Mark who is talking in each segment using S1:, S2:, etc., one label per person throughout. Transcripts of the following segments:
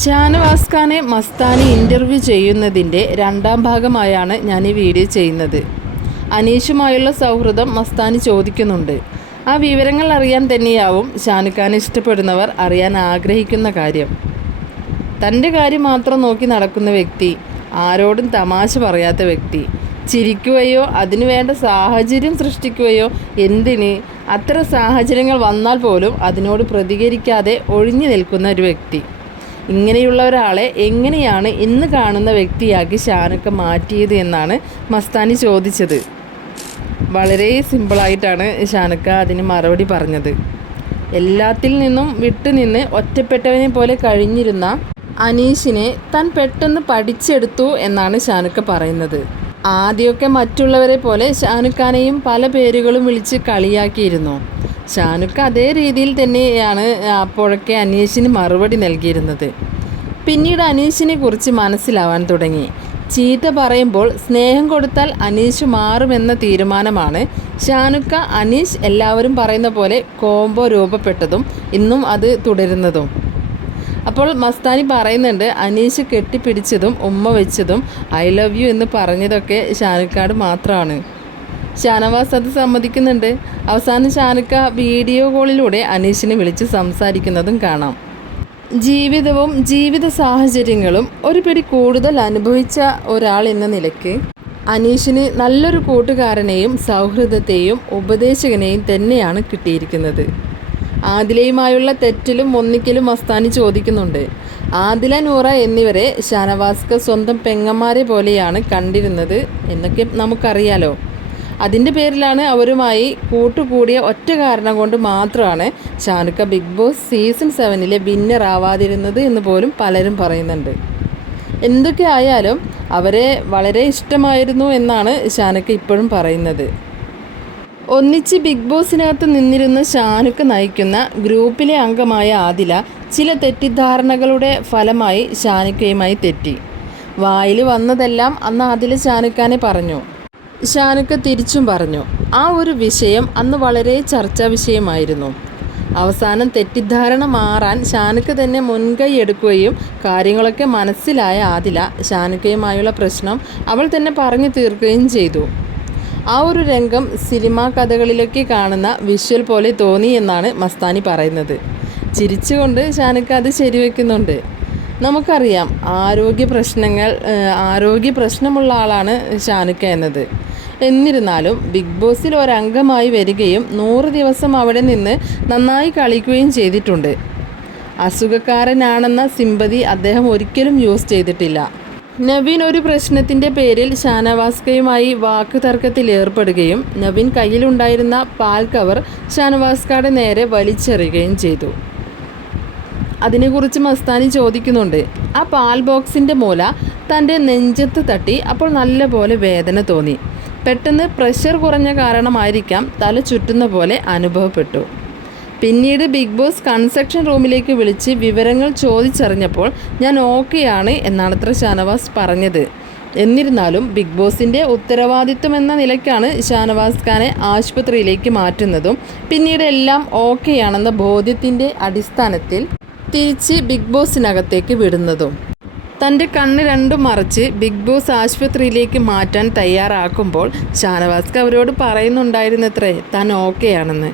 S1: ഷാനവാസ് ഖാനെ മസ്താനി ഇന്റർവ്യൂ ചെയ്യുന്നതിന്റെ രണ്ടാം ഭാഗമായാണ് ഞാൻ ഈ വീഡിയോ ചെയ്യുന്നത്. അനീഷുമായുള്ള സൗഹൃദം മസ്താനി ചോദിക്കുന്നുണ്ട്. ആ വിവരങ്ങൾ അറിയാൻ തന്നെയാവും ഷാനുഖാനെ ഇഷ്ടപ്പെടുന്നവർ അറിയാൻ ആഗ്രഹിക്കുന്ന കാര്യം. തന്റെ കാര്യം മാത്രം നോക്കി നടക്കുന്ന വ്യക്തി ആരോടും തമാശ പറയാത്ത വ്യക്തി ചിരിക്കുകയോ അതിനു വേണ്ട സാഹചര്യം സൃഷ്ടിക്കുകയോ എന്തിന്? അത്തരം സാഹചര്യങ്ങൾ വന്നാൽ പോലും അതിനോട് പ്രതികരിക്കാതെ ഒഴിഞ്ഞു നിൽക്കുന്ന ഒരു വ്യക്തി. ഇങ്ങനെയുള്ള ഒരാളെ എങ്ങനെയാണ് ഇന്ന് കാണുന്ന വ്യക്തിയാക്കി ഷാനൊക്കെ മാറ്റിയത് എന്നാണ് മസ്താനി ചോദിച്ചത്. വളരെ സിമ്പിളായിട്ടാണ് ഷാനക്ക അതിന് മറുപടി പറഞ്ഞത്. എല്ലാത്തിൽ നിന്നും വിട്ടുനിന്ന് ഒറ്റപ്പെട്ടവനെ പോലെ കഴിഞ്ഞിരുന്ന അനീഷിനെ താൻ പെട്ടെന്ന് പഠിച്ചെടുത്തു എന്നാണ് ഷാനുക്ക പറയുന്നത്. ആദ്യമൊക്കെ മറ്റുള്ളവരെ പോലെ ഷാനുഖാനെയും പല പേരുകളും വിളിച്ച് കളിയാക്കിയിരുന്നു. ഷാനുക്ക അതേ രീതിയിൽ തന്നെയാണ് അപ്പോഴൊക്കെ അനീഷിന് മറുപടി നൽകിയിരുന്നത്. പിന്നീട് അനീഷിനെ കുറിച്ച് മനസ്സിലാവാൻ തുടങ്ങി. ചീത്ത പറയുമ്പോൾ സ്നേഹം കൊടുത്താൽ അനീഷ് മാറുമെന്ന തീരുമാനമാണ് ഷാനുക്ക. അനീഷ് എല്ലാവരും പറയുന്ന പോലെ കോംബോ രൂപപ്പെട്ടതും ഇന്നും അത് തുടരുന്നതും. അപ്പോൾ മസ്താനി പറയുന്നുണ്ട് അനീഷ് കെട്ടിപ്പിടിച്ചതും ഉമ്മ വെച്ചതും ഐ ലവ് യു എന്ന് പറഞ്ഞതൊക്കെ ഷാനുക്കാട് മാത്രമാണ് ഷാനവാസ് അത് സമ്മതിക്കുന്നുണ്ട്. അവസാനം ഷാനുക്ക വീഡിയോ കോളിലൂടെ അനീഷിനെ വിളിച്ച് സംസാരിക്കുന്നതും കാണാം. ജീവിതവും ജീവിത സാഹചര്യങ്ങളും ഒരു പിടി കൂടുതൽ അനുഭവിച്ച ഒരാൾ എന്ന നിലയ്ക്ക് അനീഷിന് നല്ലൊരു കൂട്ടുകാരനെയും സൗഹൃദത്തെയും ഉപദേശകനെയും തന്നെയാണ് കിട്ടിയിരിക്കുന്നത്. ആദിലയുമായുള്ള തെറ്റിലും ഒന്നിക്കലും അസ്താനി ചോദിക്കുന്നുണ്ട്. ആദില നൂറ എന്നിവരെ ഷാനവാസ്ക സ്വന്തം പെങ്ങന്മാരെ പോലെയാണ് കണ്ടിരുന്നത് എന്നൊക്കെ നമുക്കറിയാലോ. അതിന്റെ പേരിലാണ് അവരുമായി കൂട്ടുകൂടിയ ഒറ്റ കാരണം കൊണ്ട് മാത്രമാണ് ഷാനുക്ക ബിഗ് ബോസ് സീസൺ സെവനിലെ വിന്നർ ആവാതിരുന്നത് എന്ന് പോലും പലരും പറയുന്നുണ്ട്. എന്തൊക്കെ ആയാലും അവരെ വളരെ ഇഷ്ടമായിരുന്നു എന്നാണ് ഷാനുക്ക ഇപ്പോഴും പറയുന്നത്. ഒന്നിച്ച് ബിഗ് ബോസിനകത്ത് നിന്നിരുന്ന ഷാനുക്ക് നയിക്കുന്ന ഗ്രൂപ്പിലെ അംഗമായ ആദില ചില തെറ്റിദ്ധാരണകളുടെ ഫലമായി ഷാനുക്കയുമായി തെറ്റി. വായിൽ വന്നതെല്ലാം അന്ന് ആദില ഷാനുക്കാനെ പറഞ്ഞു. ഷാനുക്ക തിരിച്ചും പറഞ്ഞു ആ ഒരു വിഷയം അന്ന് വളരെ ചർച്ചാ വിഷയമായിരുന്നു. അവസാനം തെറ്റിദ്ധാരണ മാറാൻ ഷാനുക്ക തന്നെ മുൻകൈ എടുക്കുകയും കാര്യങ്ങളൊക്കെ മനസ്സിലായ ആദില ഷാനുക്കയുമായുള്ള പ്രശ്നം അവൾ തന്നെ പറഞ്ഞു തീർക്കുകയും ചെയ്തു. ആ ഒരു രംഗം സിനിമാ കഥകളിലൊക്കെ കാണുന്ന വിഷ്വൽ പോലെ തോന്നി എന്നാണ് മസ്താനി പറയുന്നത്. ചിരിച്ചുകൊണ്ട് ഷാനുക്ക അത് ശരിവെക്കുന്നുണ്ട്. നമുക്കറിയാം ആരോഗ്യ പ്രശ്നങ്ങൾ ആരോഗ്യ പ്രശ്നമുള്ള ആളാണ് ഷാനുക്ക എന്നത്. എന്നിരുന്നാലും ബിഗ് ബോസിൽ ഒരംഗമായി വരികയും നൂറ് ദിവസം അവിടെ നിന്ന് നന്നായി കളിക്കുകയും ചെയ്തിട്ടുണ്ട്. അസുഖക്കാരനാണെന്ന സിമ്പതി അദ്ദേഹം ഒരിക്കലും യൂസ് ചെയ്തിട്ടില്ല. നവീൻ ഒരു പ്രശ്നത്തിന്റെ പേരിൽ ഷാനവാസ്കയുമായി വാക്ക് തർക്കത്തിൽ ഏർപ്പെടുകയും നവീൻ കയ്യിലുണ്ടായിരുന്ന പാൽ കവർ ഷാനവാസ്കയുടെ നേരെ വലിച്ചെറിയുകയും ചെയ്തു. അതിനെക്കുറിച്ച് മസ്താനി ചോദിക്കുന്നുണ്ട് ആ പാൽ ബോക്സിന്റെ മൂല തന്റെ നെഞ്ചത്ത് തട്ടി അപ്പോൾ നല്ലപോലെ വേദന തോന്നി. പെട്ടെന്ന് പ്രഷർ കുറഞ്ഞ കാരണമായിരിക്കാം തല ചുറ്റുന്ന പോലെ അനുഭവപ്പെട്ടു. പിന്നീട് ബിഗ് ബോസ് കൺസ്ട്രക്ഷൻ റൂമിലേക്ക് വിളിച്ച് വിവരങ്ങൾ ചോദിച്ചറിഞ്ഞപ്പോൾ ഞാൻ ഓക്കെയാണ് എന്നാണത്ര ഷാനവാസ് പറഞ്ഞത്. എന്നിരുന്നാലും ബിഗ് ബോസിന്റെ ഉത്തരവാദിത്വം എന്ന നിലയ്ക്കാണ് ഷാനവാസ് ഖാനെ ആശുപത്രിയിലേക്ക് മാറ്റുന്നതും പിന്നീട് എല്ലാം ഓക്കെയാണെന്ന ബോധ്യത്തിന്റെ അടിസ്ഥാനത്തിൽ തിരിച്ച് ബിഗ് ബോസിനകത്തേക്ക് വിടുന്നതും. തന്റെ കണ്ണ് രണ്ടും മറച്ച് ബിഗ് ബോസ് ആശുപത്രിയിലേക്ക് മാറ്റാൻ തയ്യാറാക്കുമ്പോൾ ഷാനവാസ്ക അവരോട് പറയുന്നുണ്ടായിരുന്നത്രേ താൻ ഓക്കെയാണെന്ന്.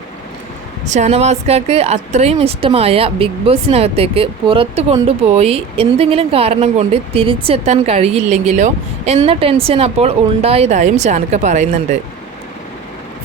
S1: ഷാനവാസ്കാക്ക് അത്രയും ഇഷ്ടമായ ബിഗ് ബോസിനകത്തേക്ക് പുറത്ത് കൊണ്ടുപോയി എന്തെങ്കിലും കാരണം കൊണ്ട് തിരിച്ചെത്താൻ കഴിയില്ലെങ്കിലോ എന്ന ടെൻഷൻ അപ്പോൾ ഉണ്ടായതായും ഷാനക്ക പറയുന്നുണ്ട്.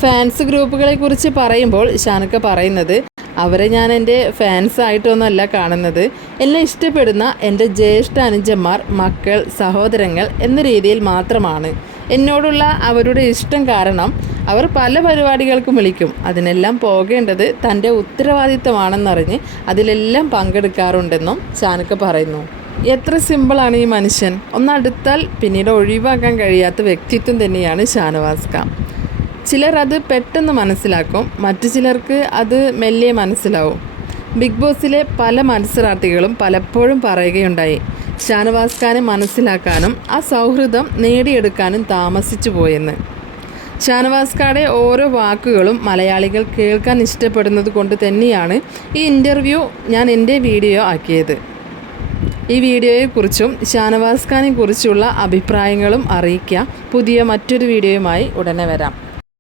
S1: ഫാൻസ് ഗ്രൂപ്പുകളെ കുറിച്ച് പറയുമ്പോൾ ഷാനൊക്കെ പറയുന്നത് അവരെ ഞാൻ എന്റെ ഫാൻസ് ആയിട്ടൊന്നുമല്ല കാണുന്നത്. എന്നെ ഇഷ്ടപ്പെടുന്ന എന്റെ ജ്യേഷ്ഠ അനുജന്മാർ മക്കൾ സഹോദരങ്ങൾ എന്ന രീതിയിൽ മാത്രമാണ്. എന്നോടുള്ള അവരുടെ ഇഷ്ടം കാരണം അവർ പല പരിപാടികൾക്കും വിളിക്കും. അതിനെല്ലാം പോകേണ്ടത് തന്റെ ഉത്തരവാദിത്തമാണെന്നറിഞ്ഞ് അതിലെല്ലാം പങ്കെടുക്കാറുണ്ടെന്നും ചാനക്ക പറയുന്നു. എത്ര സിമ്പിളാണ് ഈ മനുഷ്യൻ. ഒന്നടുത്താൽ പിന്നീട് ഒഴിവാക്കാൻ കഴിയാത്ത വ്യക്തിത്വം തന്നെയാണ് ഷാനവാസ്ക ചിലർ അത് പെട്ടെന്ന് മനസ്സിലാക്കും മറ്റു ചിലർക്ക് അത് മെല്ലെ മനസ്സിലാവും. ബിഗ് ബോസിലെ പല മത്സരാർത്ഥികളും പലപ്പോഴും പറയുകയുണ്ടായി ഷാനവാസ് ഖാനെ മനസ്സിലാക്കാനും ആ സൗഹൃദം നേടിയെടുക്കാനും താമസിച്ചു പോയെന്ന്. ഷാനവാസ് ഖാടെ ഓരോ വാക്കുകളും മലയാളികൾ കേൾക്കാൻ ഇഷ്ടപ്പെടുന്നത് കൊണ്ട് തന്നെയാണ് ഈ ഇന്റർവ്യൂ ഞാൻ എന്റെ വീഡിയോ ആക്കിയത്. ഈ വീഡിയോയെക്കുറിച്ചും ഷാനവാസ് ഖാനെ കുറിച്ചുള്ള അഭിപ്രായങ്ങളും അറിയിക്കുക പുതിയ മറ്റൊരു വീഡിയോയുമായി ഉടനെ വരാം.